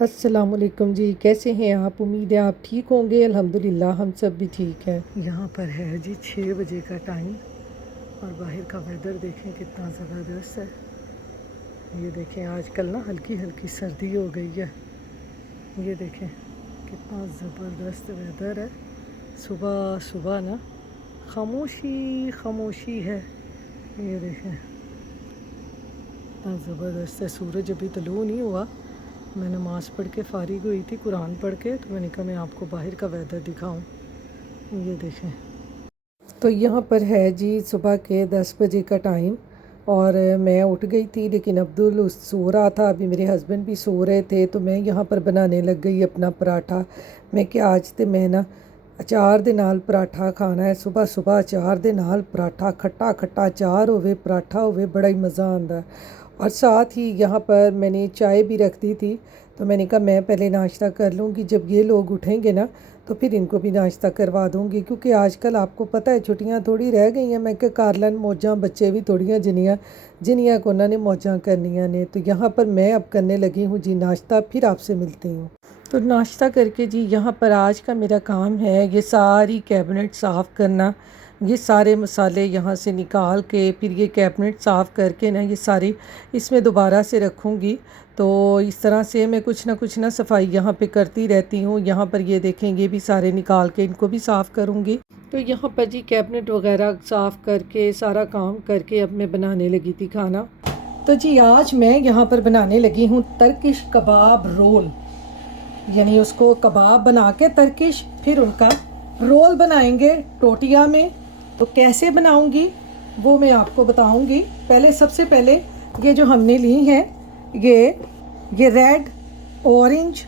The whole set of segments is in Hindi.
अस्सलाम वालेकुम जी, कैसे हैं आप? उम्मीद है आप ठीक होंगे। अल्हम्दुलिल्लाह हम सब भी ठीक हैं। यहाँ पर है जी 6 बजे का टाइम और बाहर का वेदर देखें कितना ज़बरदस्त है। ये देखें आजकल ना हल्की हल्की सर्दी हो गई है। ये देखें कितना ज़बरदस्त वेदर है। सुबह सुबह ना खामोशी खामोशी है। ये देखें कितना ज़बरदस्त है। सूरज अभी तलू नहीं हुआ। मैं नमाज़ पढ़ के फ़ारिग हुई थी, कुरान पढ़ के, तो मैंने कहा मैं आपको बाहर का वेदर दिखाऊं। ये देखें, तो यहाँ पर है जी सुबह के 10 बजे का टाइम और मैं उठ गई थी, लेकिन अब्दुल सो रहा था। अभी मेरे हस्बैंड भी सो रहे थे, तो मैं यहाँ पर बनाने लग गई अपना पराठा। मैं क्या आज तो मैं ना अचार दे नाल पराठा खाना है। सुबह सुबह अचार दे नाल पराठा, खट्टा खट्टा अचार होवे, पराठा होवे, बड़ा ही मज़ा आता है। और साथ ही यहाँ पर मैंने चाय भी रख दी थी, तो मैंने कहा मैं पहले नाश्ता कर लूँगी, जब ये लोग उठेंगे ना तो फिर इनको भी नाश्ता करवा दूँगी। क्योंकि आजकल आपको पता है छुट्टियाँ थोड़ी रह गई हैं। मैं क्या कर लैन मौजां, बच्चे भी थोड़ियाँ जिनियाँ को उन्होंने मौजां करनियाँ ने। तो यहाँ पर मैं अब करने लगी हूँ जी नाश्ता, फिर आपसे मिलती हूँ। तो नाश्ता करके जी यहाँ पर आज का मेरा काम है ये सारी कैबिनेट साफ़ करना। ये सारे मसाले यहाँ से निकाल के फिर ये कैबिनेट साफ़ करके ना ये सारी इसमें दोबारा से रखूँगी। तो इस तरह से मैं कुछ ना सफाई यहाँ पे करती रहती हूँ। यहाँ पर ये देखेंगे भी सारे निकाल के इनको भी साफ़ करूँगी। तो यहाँ पर जी कैबिनेट वगैरह साफ़ करके सारा काम करके अब मैं बनाने लगी थी खाना। तो जी आज मैं यहाँ पर बनाने लगी हूँ तर्किश कबाब रोल, यानी उसको कबाब बना के तर्किश, फिर उनका रोल बनाएंगे टोटिया में। तो कैसे बनाऊंगी वो मैं आपको बताऊंगी। पहले सबसे पहले ये जो हमने ली हैं ये red, orange,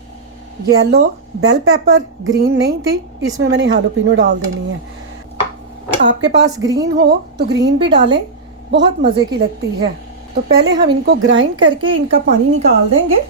yellow bell paper, green नहीं थी, इसमें मैंने हालोपिनो डाल देनी है। आपके पास ग्रीन हो तो ग्रीन भी डालें, बहुत मज़े की लगती है। तो पहले हम इनको ग्राइंड करके इनका पानी निकाल देंगे।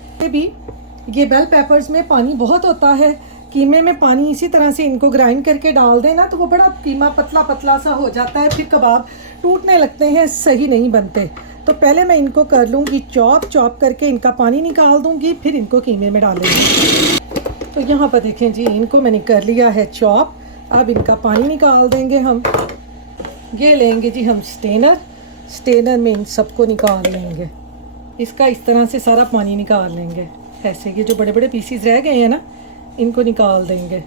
ये बेल पेपर्स में पानी बहुत होता है, कीमे में पानी इसी तरह से इनको ग्राइंड करके डाल देना तो वो बड़ा कीमा पतला पतला सा हो जाता है, फिर कबाब टूटने लगते हैं, सही नहीं बनते। तो पहले मैं इनको कर लूँगी चॉप करके इनका पानी निकाल दूँगी, फिर इनको कीमे में डालेंगे। तो यहाँ पर देखें जी इनको मैंने कर लिया है चॉप। अब इनका पानी निकाल देंगे हम। ये लेंगे जी हम स्टेनर में इन सबको निकाल लेंगे। इसका इस तरह से सारा पानी निकाल लेंगे। ऐसे ये जो बड़े बड़े पीसीज रह गए हैं ना इनको निकाल देंगे।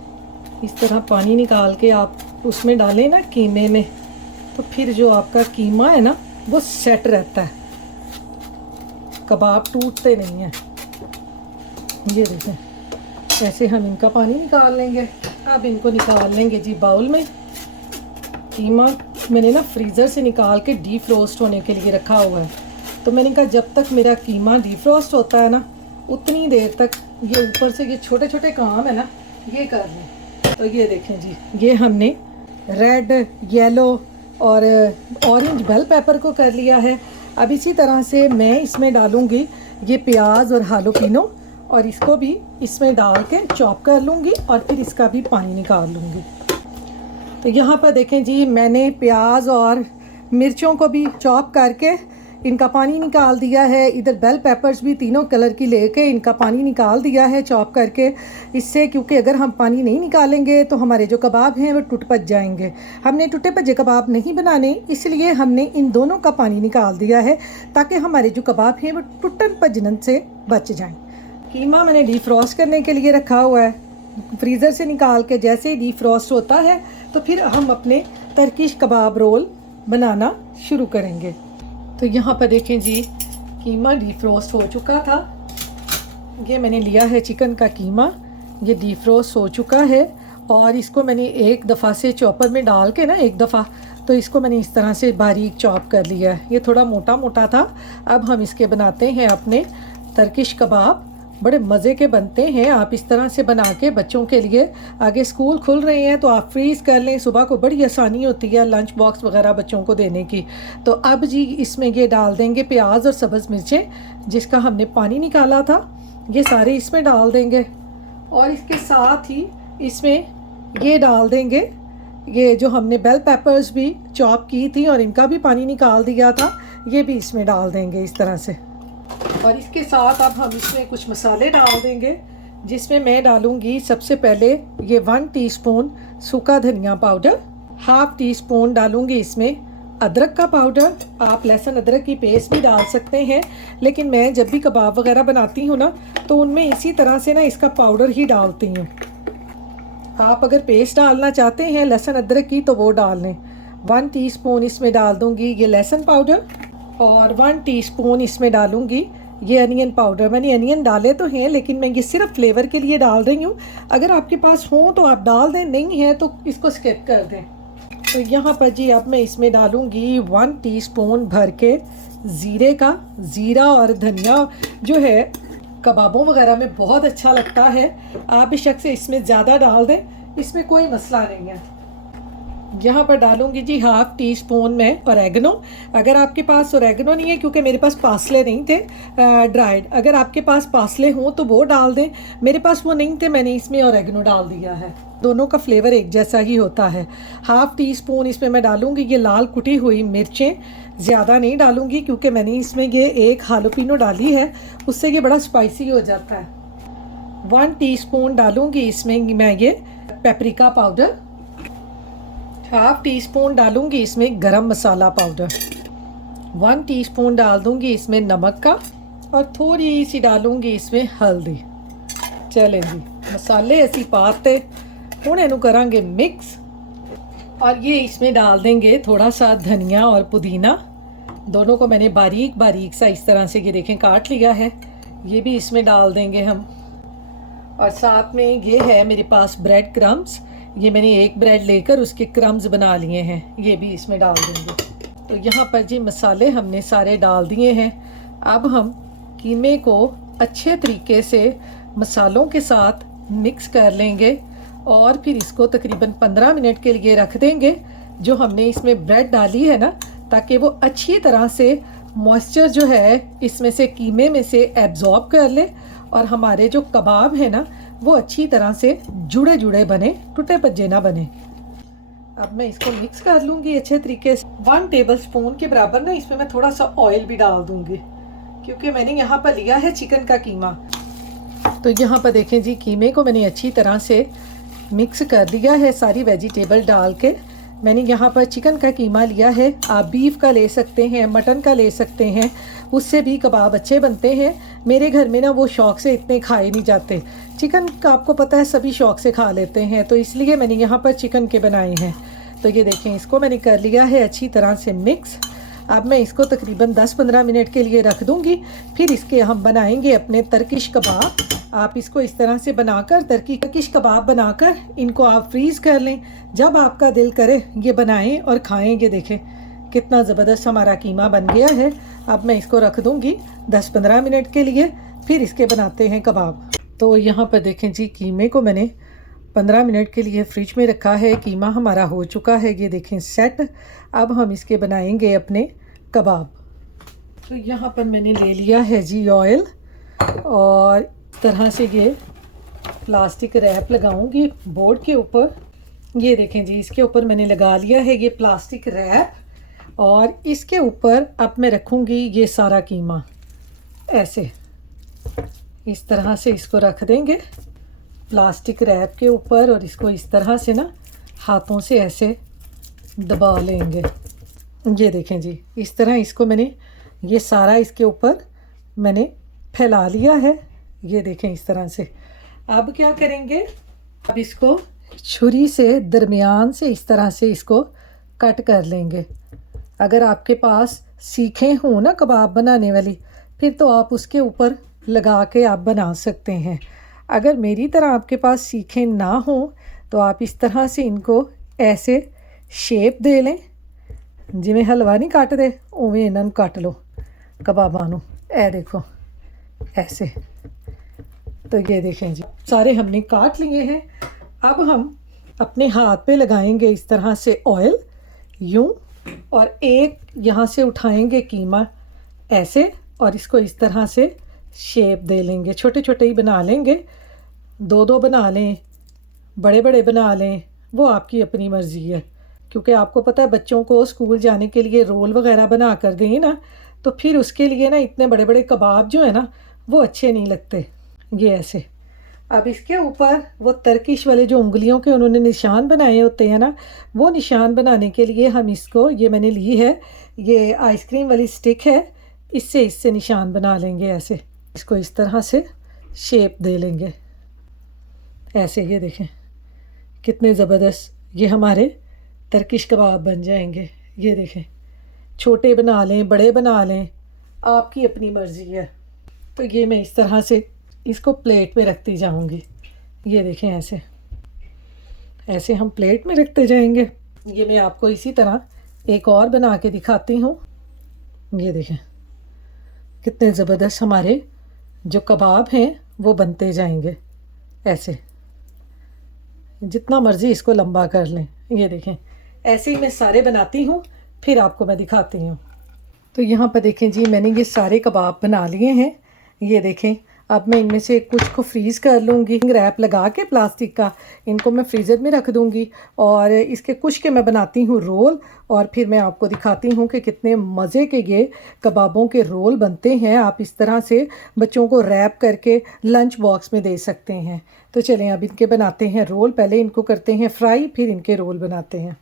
इस तरह पानी निकाल के आप उसमें डालें ना कीमे में, तो फिर जो आपका कीमा है ना वो सेट रहता है, कबाब टूटते नहीं हैं। ये देखें ऐसे हम इनका पानी निकाल लेंगे। अब इनको निकाल लेंगे जी बाउल में। कीमा मैंने ना फ्रीज़र से निकाल के डीफ्रोस्ट होने के लिए रखा हुआ है। तो मैंने कहा जब तक मेरा कीमा डीफ्रोस्ट होता है ना उतनी देर तक ये ऊपर से ये छोटे छोटे काम है ना ये कर लें। तो ये देखें जी ये हमने रेड, येलो और ऑरेंज बेल पेपर को कर लिया है। अब इसी तरह से मैं इसमें डालूँगी ये प्याज और हालोपिनो, और इसको भी इसमें डाल के चॉप कर लूँगी और फिर इसका भी पानी निकाल लूँगी। तो यहाँ पर देखें जी मैंने प्याज और मिर्चों को भी चॉप करके इनका पानी निकाल दिया है। इधर बेल पेपर्स भी तीनों कलर की लेके इनका पानी निकाल दिया है चॉप करके। इससे क्योंकि अगर हम पानी नहीं निकालेंगे तो हमारे जो कबाब हैं वो टूट पच जाएंगे। हमने टूटे भजे कबाब नहीं बनाने, इसलिए हमने इन दोनों का पानी निकाल दिया है ताकि हमारे जो कबाब हैं वो टूटन भजन से बच जाएँ। कीमा मैंने डीफ्रॉस्ट करने के लिए रखा हुआ है। फ्रीज़र से निकाल के जैसे ही डीफ्रॉस्ट होता है तो फिर हम अपने तर्किश कबाब रोल बनाना शुरू करेंगे। तो यहाँ पर देखें जी कीमा डीफ्रोस्ट हो चुका था। ये मैंने लिया है चिकन का कीमा, ये डीफ्रोस्ट हो चुका है और इसको मैंने एक दफ़ा से चॉपर में डाल के ना एक दफ़ा, तो इसको मैंने इस तरह से बारीक चॉप कर लिया है। ये थोड़ा मोटा मोटा था। अब हम इसके बनाते हैं अपने तर्किश कबाब। बड़े मज़े के बनते हैं। आप इस तरह से बना के बच्चों के लिए, आगे स्कूल खुल रहे हैं तो आप फ्रीज़ कर लें, सुबह को बड़ी आसानी होती है लंच बॉक्स वगैरह बच्चों को देने की। तो अब जी इसमें ये डाल देंगे प्याज और सब्ज़ मिर्चें जिसका हमने पानी निकाला था, ये सारे इसमें डाल देंगे। और इसके साथ ही इसमें ये डाल देंगे ये जो हमने बेल पेपर्स भी चॉप की थी और इनका भी पानी निकाल दिया था, ये भी इसमें डाल देंगे इस तरह से। और इसके साथ अब हम इसमें कुछ मसाले डाल देंगे, जिसमें मैं डालूँगी सबसे पहले ये 1 टीस्पून सूखा धनिया पाउडर, हाफ़ टी स्पून डालूँगी इसमें अदरक का पाउडर। आप लहसुन अदरक की पेस्ट भी डाल सकते हैं, लेकिन मैं जब भी कबाब वगैरह बनाती हूँ ना तो उनमें इसी तरह से ना इसका पाउडर ही डालती हूँ। आप अगर पेस्ट डालना चाहते हैं लहसुन अदरक की तो वो डाल लें। 1 टीस्पून इसमें डाल दूँगी ये लहसुन पाउडर और 1 टीस्पून इसमें डालूँगी ये अनियन पाउडर। मैंने अनियन डाले तो हैं, लेकिन मैं ये सिर्फ फ्लेवर के लिए डाल रही हूँ। अगर आपके पास हो तो आप डाल दें, नहीं है तो इसको स्किप कर दें। तो यहाँ पर जी अब मैं इसमें डालूँगी 1 टीस्पून भर के ज़ीरे का। ज़ीरा और धनिया जो है कबाबों वगैरह में बहुत अच्छा लगता है। आप बेशक से इसमें ज़्यादा डाल दें, इसमें कोई मसला नहीं है। यहाँ पर डालूँगी जी हाफ़ टी स्पून में ओरेगनो। अगर आपके पास ओरेगनो नहीं है, क्योंकि मेरे पास पासले नहीं थे ड्राइड, अगर आपके पास पासले हों तो वो डाल दें। मेरे पास वो नहीं थे, मैंने इसमें ओरेगनो डाल दिया है। दोनों का फ्लेवर एक जैसा ही होता है। हाफ़ टी स्पून इसमें मैं डालूँगी ये लाल कुटी हुई मिर्चें। ज़्यादा नहीं डालूँगी क्योंकि मैंने इसमें ये एक हालोपिनो डाली है, उससे ये बड़ा स्पाइसी हो जाता है। 1 टीस्पून डालूँगी इसमें मैं ये paprika powder. Half tea spoon डालूँगी इसमें गरम मसाला पाउडर। 1 टीस्पून डाल दूँगी इसमें नमक का और थोड़ी सी डालूँगी इसमें हल्दी। चलें जी, मसाले ऐसी पाते हूँ इनू करांगे मिक्स। और ये इसमें डाल देंगे थोड़ा सा धनिया और पुदीना। दोनों को मैंने बारीक बारीक सा इस तरह से ये देखें काट लिया है, ये भी इसमें डाल देंगे हम। और साथ में ये है मेरे पास ब्रेड क्रम्स। ये मैंने एक ब्रेड लेकर उसके क्रम्स बना लिए हैं, ये भी इसमें डाल देंगे। तो यहाँ पर जी मसाले हमने सारे डाल दिए हैं। अब हम कीमे को अच्छे तरीके से मसालों के साथ मिक्स कर लेंगे और फिर इसको तकरीबन 15 मिनट के लिए रख देंगे। जो हमने इसमें ब्रेड डाली है ना, ताकि वो अच्छी तरह से मॉइस्चर जो है इसमें से कीमे में से एब्जॉर्ब कर ले और हमारे जो कबाब है ना वो अच्छी तरह से जुड़े जुड़े बने, टूटे भज्जे ना बने। अब मैं इसको मिक्स कर लूँगी अच्छे तरीके से। 1 टेबलस्पून के बराबर ना इसमें मैं थोड़ा सा ऑयल भी डाल दूँगी, क्योंकि मैंने यहाँ पर लिया है चिकन का कीमा। तो यहाँ पर देखें जी, कीमे को मैंने अच्छी तरह से मिक्स कर दिया है सारी वेजिटेबल डाल के। मैंने यहाँ पर चिकन का कीमा लिया है, आप बीफ का ले सकते हैं, मटन का ले सकते हैं, उससे भी कबाब अच्छे बनते हैं। मेरे घर में ना वो शौक़ से इतने खाए नहीं जाते। चिकन का आपको पता है सभी शौक़ से खा लेते हैं, तो इसलिए मैंने यहाँ पर चिकन के बनाए हैं। तो ये देखें, इसको मैंने कर लिया है अच्छी तरह से मिक्स। अब मैं इसको तकरीबन 10-15 मिनट के लिए रख दूँगी। फिर इसके हम बनाएंगे अपने तर्किश कबाब। आप इसको इस तरह से बनाकर तर्किश कबाब बनाकर इनको आप फ्रीज़ कर लें। जब आपका दिल करे ये बनाएं और खाएं। ये देखें कितना ज़बरदस्त हमारा कीमा बन गया है। अब मैं इसको रख दूँगी 10-15 मिनट के लिए, फिर इसके बनाते हैं कबाब। तो यहाँ पर देखें जी, कीमे को मैंने 15 मिनट के लिए फ्रिज में रखा है। कीमा हमारा हो चुका है, ये देखें सेट। अब हम इसके बनाएंगे अपने कबाब। तो यहाँ पर मैंने ले लिया है जी ऑयल, और इस तरह से ये प्लास्टिक रैप लगाऊंगी बोर्ड के ऊपर। ये देखें जी, इसके ऊपर मैंने लगा लिया है ये प्लास्टिक रैप, और इसके ऊपर अब मैं रखूँगी ये सारा कीमा। ऐसे इस तरह से इसको रख देंगे प्लास्टिक रैप के ऊपर, और इसको इस तरह से ना हाथों से ऐसे दबा लेंगे। ये देखें जी, इस तरह इसको मैंने ये सारा इसके ऊपर मैंने फैला लिया है। ये देखें इस तरह से। अब क्या करेंगे, अब इसको छुरी से दरमियान से इस तरह से इसको कट कर लेंगे। अगर आपके पास सीखें हों ना कबाब बनाने वाली, फिर तो आप उसके ऊपर लगा के आप बना सकते हैं। अगर मेरी तरह आपके पास सीखें ना हो तो आप इस तरह से इनको ऐसे शेप दे लें, जिमें हलवा नहीं काट दे उवें इन्हां काट लो कबाबां नूं। ए देखो ऐसे। तो ये देखें जी, सारे हमने काट लिए हैं। अब हम अपने हाथ पे लगाएंगे इस तरह से ऑयल यूं, और एक यहाँ से उठाएंगे कीमा ऐसे, और इसको इस तरह से शेप दे लेंगे। छोटे छोटे ही बना लेंगे, 2-2 बना लें, बड़े बड़े बना लें, वो आपकी अपनी मर्ज़ी है। क्योंकि आपको पता है बच्चों को स्कूल जाने के लिए रोल वगैरह बना कर दें ना, तो फिर उसके लिए ना इतने बड़े बड़े कबाब जो है ना वो अच्छे नहीं लगते। ये ऐसे। अब इसके ऊपर वो तर्किश वाले जो उंगलियों के उन्होंने निशान बनाए होते हैं ना, वो निशान बनाने के लिए हम इसको, ये मैंने ली है, ये आइसक्रीम वाली स्टिक है, इससे निशान बना लेंगे ऐसे। इसको इस तरह से शेप दे लेंगे ऐसे। ये देखें कितने ज़बरदस्त ये हमारे तर्किश कबाब बन जाएंगे। ये देखें, छोटे बना लें, बड़े बना लें, आपकी अपनी मर्ज़ी है। तो ये मैं इस तरह से इसको प्लेट में रखती जाऊंगी। ये देखें ऐसे ऐसे हम प्लेट में रखते जाएंगे। ये मैं आपको इसी तरह एक और बना के दिखाती हूँ। ये देखें कितने ज़बरदस्त हमारे जो कबाब हैं वो बनते जाएंगे ऐसे, जितना मर्ज़ी इसको लंबा कर लें। ये देखें ऐसे ही मैं सारे बनाती हूँ, फिर आपको मैं दिखाती हूँ। तो यहाँ पर देखें जी, मैंने ये सारे कबाब बना लिए हैं। ये देखें, अब मैं इनमें से कुछ को फ्रीज़ कर लूँगी, रैप लगा के प्लास्टिक का, इनको मैं फ्रीज़र में रख दूँगी। और इसके कुछ के मैं बनाती हूँ रोल, और फिर मैं आपको दिखाती हूँ कि कितने मज़े के ये कबाबों के रोल बनते हैं। आप इस तरह से बच्चों को रैप करके लंच बॉक्स में दे सकते हैं। तो चलें अब इनके बनाते हैं रोल। पहले इनको करते हैं फ्राई, फिर इनके रोल बनाते हैं।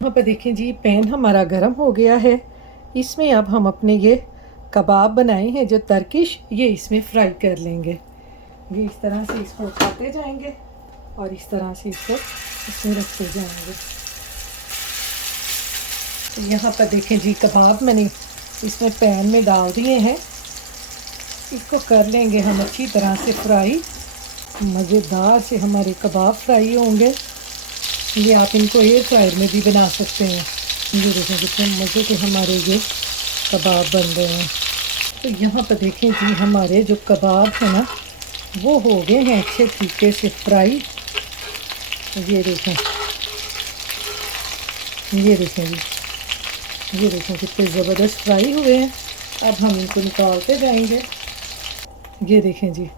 यहाँ पर देखें जी, पैन हमारा गर्म हो गया है। इसमें अब हम अपने ये कबाब बनाए हैं जो तर्किश, ये इसमें फ्राई कर लेंगे। ये इस तरह से इसको उठाते जाएंगे और इस तरह से इसको इसमें रखते जाएंगे। तो यहाँ पर देखें जी, कबाब मैंने इसमें पैन में डाल दिए हैं। इसको कर लेंगे हम अच्छी तरह से फ्राई। मज़ेदार से हमारे कबाब फ्राई होंगे। ये आप इनको एयर फ्रायर में भी बना सकते हैं। ये देखें कितने मज़े के हमारे ये कबाब बन रहे हैं। तो यहाँ पर देखें जी, हमारे जो कबाब है ना वो हो गए हैं अच्छे तरीके से फ्राई। ये देखें, ये देखें जी, ये देखें कितने ज़बरदस्त फ्राई हुए हैं। अब हम इनको निकालते जाएंगे। ये देखें जी,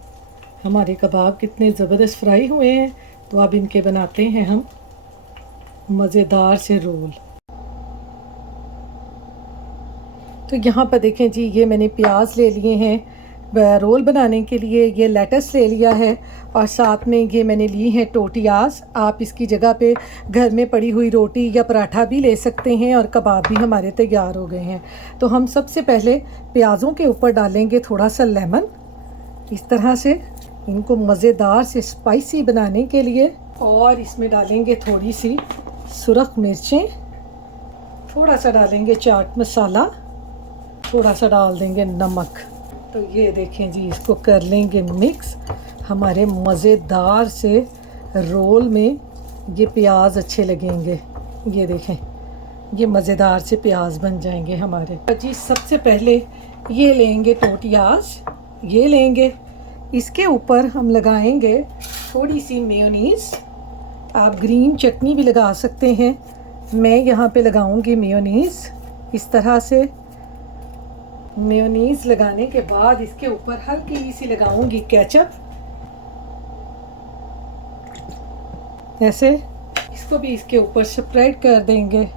हमारे कबाब कितने ज़बरदस्त फ्राई हुए हैं। तो अब इनके बनाते हैं हम मज़ेदार से रोल। तो यहाँ पर देखें जी, ये मैंने प्याज ले लिए हैं रोल बनाने के लिए। ये लेटस ले लिया है और साथ में ये मैंने ली हैं टोटियास। आप इसकी जगह पे घर में पड़ी हुई रोटी या पराठा भी ले सकते हैं। और कबाब भी हमारे तैयार हो गए हैं। तो हम सबसे पहले प्याज़ों के ऊपर डालेंगे थोड़ा सा लेमन, इस तरह से इनको मज़ेदार से स्पाइसी बनाने के लिए। और इसमें डालेंगे थोड़ी सी सुरख मिर्चें, थोड़ा सा डालेंगे चाट मसाला, थोड़ा सा डाल देंगे नमक। तो ये देखें जी, इसको कर लेंगे मिक्स। हमारे मज़ेदार से रोल में ये प्याज अच्छे लगेंगे। ये देखें, ये मज़ेदार से प्याज बन जाएंगे हमारे जी। सबसे पहले ये लेंगे टोटियाज, ये लेंगे, इसके ऊपर हम लगाएंगे थोड़ी सी मेयोनीज़। आप ग्रीन चटनी भी लगा सकते हैं। मैं यहाँ पे लगाऊंगी मेयोनीज़। इस तरह से मेयोनीज़ लगाने के बाद इसके ऊपर हल्की सी लगाऊंगी केचप, ऐसे। इसको भी इसके ऊपर स्प्रेड कर देंगे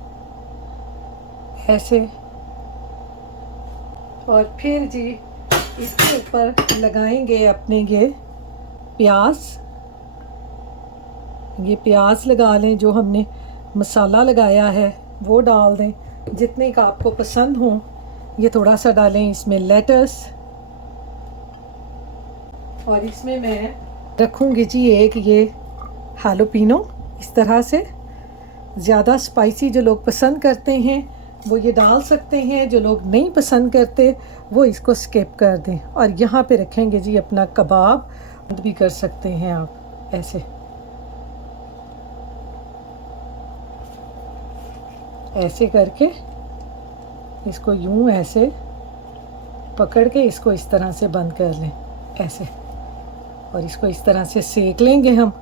ऐसे। और फिर जी इसके ऊपर लगाएंगे अपने ये प्याज। ये प्याज लगा लें, जो हमने मसाला लगाया है वो डाल दें, जितने का आपको पसंद हो। ये थोड़ा सा डालें इसमें लेटस। और इसमें मैं रखूँगी जी एक ये हालोपिनो, इस तरह से। ज़्यादा स्पाइसी जो लोग पसंद करते हैं वो ये डाल सकते हैं, जो लोग नहीं पसंद करते वो इसको स्किप कर दें। और यहाँ पे रखेंगे जी अपना कबाब, भी कर सकते हैं आप ऐसे ऐसे करके इसको यूं ऐसे पकड़ के इसको इस तरह से बंद कर लें ऐसे। और इसको इस तरह से सेक लेंगे हम।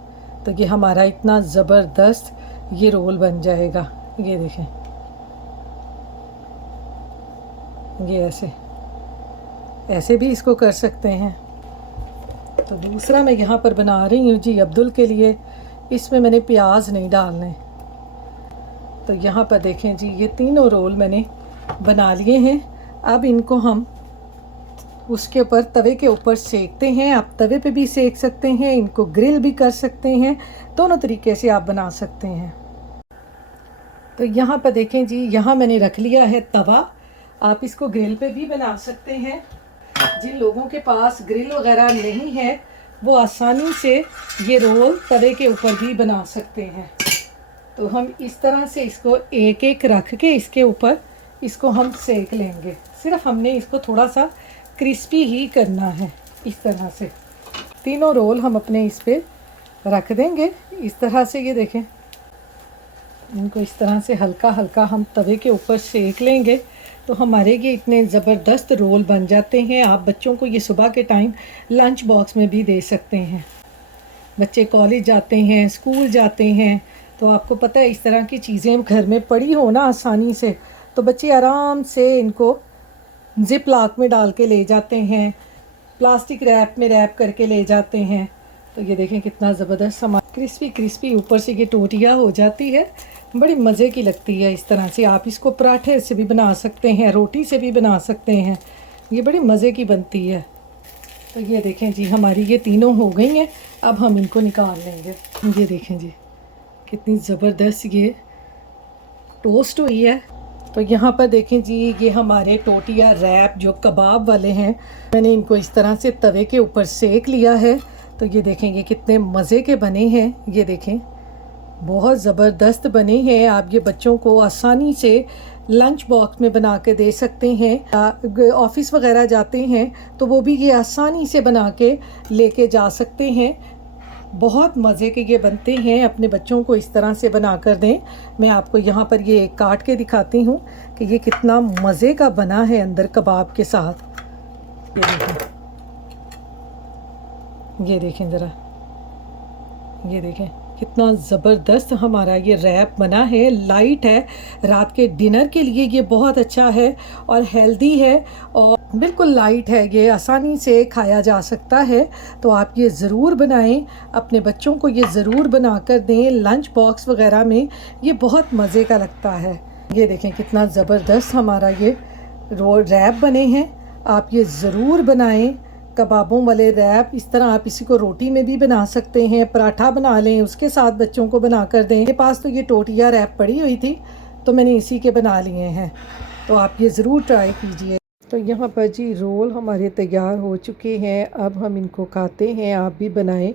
तो ये हमारा इतना ज़बरदस्त ये रोल बन जाएगा। ये देखें, ये ऐसे भी इसको कर सकते हैं। तो दूसरा मैं यहाँ पर बना रही हूँ जी अब्दुल के लिए। इसमें मैंने प्याज नहीं डालने। तो यहाँ पर देखें जी, ये तीनों रोल मैंने बना लिए हैं। अब इनको हम उसके ऊपर तवे के ऊपर सेकते हैं। आप तवे पे भी सेक सकते हैं, इनको ग्रिल भी कर सकते हैं, दोनों तरीके से आप बना सकते हैं। तो यहाँ पर देखें जी, यहाँ मैंने रख लिया है तवा। आप इसको ग्रिल पे भी बना सकते हैं। जिन लोगों के पास ग्रिल वगैरह नहीं है वो आसानी से ये रोल तवे के ऊपर भी बना सकते हैं। तो हम इस तरह से इसको एक एक रख के इसके ऊपर इसको हम सेक लेंगे। सिर्फ हमने इसको थोड़ा सा क्रिस्पी ही करना है। इस तरह से तीनों रोल हम अपने इस पे रख देंगे। इस तरह से ये देखें, इनको इस तरह से हल्का हल्का हम तवे के ऊपर सेक लेंगे तो हमारे ये इतने ज़बरदस्त रोल बन जाते हैं। आप बच्चों को ये सुबह के टाइम लंच बॉक्स में भी दे सकते हैं। बच्चे कॉलेज जाते हैं, स्कूल जाते हैं, तो आपको पता है इस तरह की चीज़ें घर में पड़ी हो ना आसानी से, तो बच्चे आराम से इनको ज़िप लॉक में डाल के ले जाते हैं, प्लास्टिक रैप में रैप करके ले जाते हैं। तो ये देखें कितना ज़बरदस्त सामान, क्रिस्पी क्रिस्पी ऊपर से ये टोटियाँ हो जाती है, बड़ी मज़े की लगती है। इस तरह से आप इसको पराठे से भी बना सकते हैं, रोटी से भी बना सकते हैं, ये बड़ी मज़े की बनती है। तो ये देखें जी, हमारी ये तीनों हो गई हैं। अब हम इनको निकाल लेंगे। ये देखें जी कितनी ज़बरदस्त ये टोस्ट हुई है। तो यहाँ पर देखें जी, ये हमारे टोटिया रैप जो कबाब वाले हैं, मैंने इनको इस तरह से तवे के ऊपर सेक लिया है। तो ये देखें ये कितने मज़े के बने हैं। ये देखें बहुत ज़बरदस्त बने हैं। आप ये बच्चों को आसानी से लंच बॉक्स में बना के दे सकते हैं। ऑफ़िस वगैरह जाते हैं तो वो भी ये आसानी से बना के लेके जा सकते हैं। बहुत मज़े के ये बनते हैं। अपने बच्चों को इस तरह से बना कर दें। मैं आपको यहाँ पर ये काट के दिखाती हूँ कि ये कितना मज़े का बना है अंदर कबाब के साथ। ये देखें ज़रा, ये देखें कितना ज़बरदस्त हमारा ये रैप बना है। लाइट है, रात के डिनर के लिए ये बहुत अच्छा है और हेल्दी है और बिल्कुल लाइट है, ये आसानी से खाया जा सकता है। तो आप ये ज़रूर बनाएं, अपने बच्चों को ये ज़रूर बना कर दें लंच बॉक्स वगैरह में, ये बहुत मज़े का लगता है। ये देखें कितना ज़बरदस्त हमारा ये रोल रैप बने हैं। आप ये ज़रूर बनाएं, कबाबों वाले रैप। इस तरह आप इसी को रोटी में भी बना सकते हैं, पराठा बना लें, उसके साथ बच्चों को बना कर दें। मेरे पास तो ये टोटिया रैप पड़ी हुई थी तो मैंने इसी के बना लिए हैं। तो आप ये ज़रूर ट्राई कीजिए। तो यहाँ पर जी रोल हमारे तैयार हो चुके हैं। अब हम इनको खाते हैं। आप भी बनाएं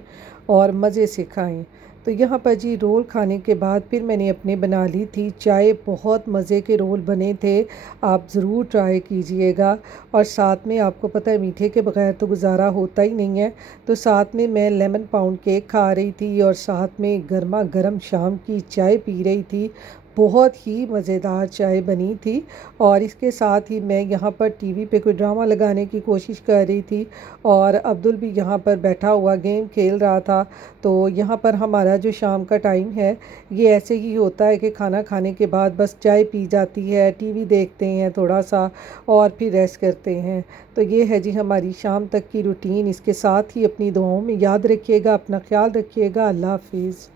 और मज़े से खाएं। तो यहाँ पर जी रोल खाने के बाद फिर मैंने अपने बना ली थी चाय। बहुत मज़े के रोल बने थे, आप ज़रूर ट्राई कीजिएगा। और साथ में आपको पता है मीठे के बगैर तो गुजारा होता ही नहीं है। तो साथ में मैं लेमन पाउंड केक खा रही थी और साथ में गर्मा गर्म शाम की चाय पी रही थी। बहुत ही मज़ेदार चाय बनी थी। और इसके साथ ही मैं यहाँ पर टीवी पे कोई ड्रामा लगाने की कोशिश कर रही थी और अब्दुल भी यहाँ पर बैठा हुआ गेम खेल रहा था। तो यहाँ पर हमारा जो शाम का टाइम है ये ऐसे ही होता है कि खाना खाने के बाद बस चाय पी जाती है, टीवी देखते हैं थोड़ा सा और फिर रेस्ट करते हैं। तो ये है जी हमारी शाम तक की रूटीन। इसके साथ ही अपनी दुआओं में याद रखिएगा, अपना ख्याल रखिएगा। अल्लाह हाफिज़।